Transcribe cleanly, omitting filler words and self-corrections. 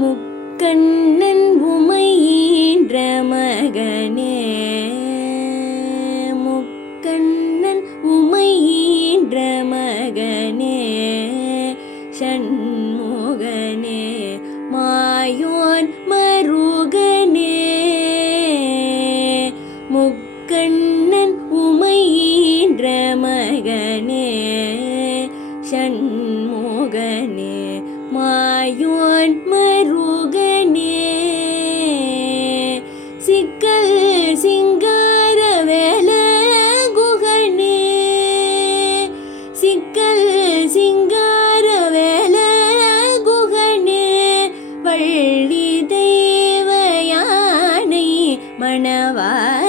முக்கண்ணன் உமையீன்ற மகனே, முக்கண்ணன் உமையீன்ற மகனே, ஷண்முகனே மாயோன் மருகனே. முக்கண்ணன் உமையீன்ற மகனே, ஷண்முகனே மாயோன் மருகனே. சிக்கல் சிங்கார வேல குகனே, சிக்கல் சிங்கார வேல குகனே. வள்ளி தெய்வ யானை மணவாளனே,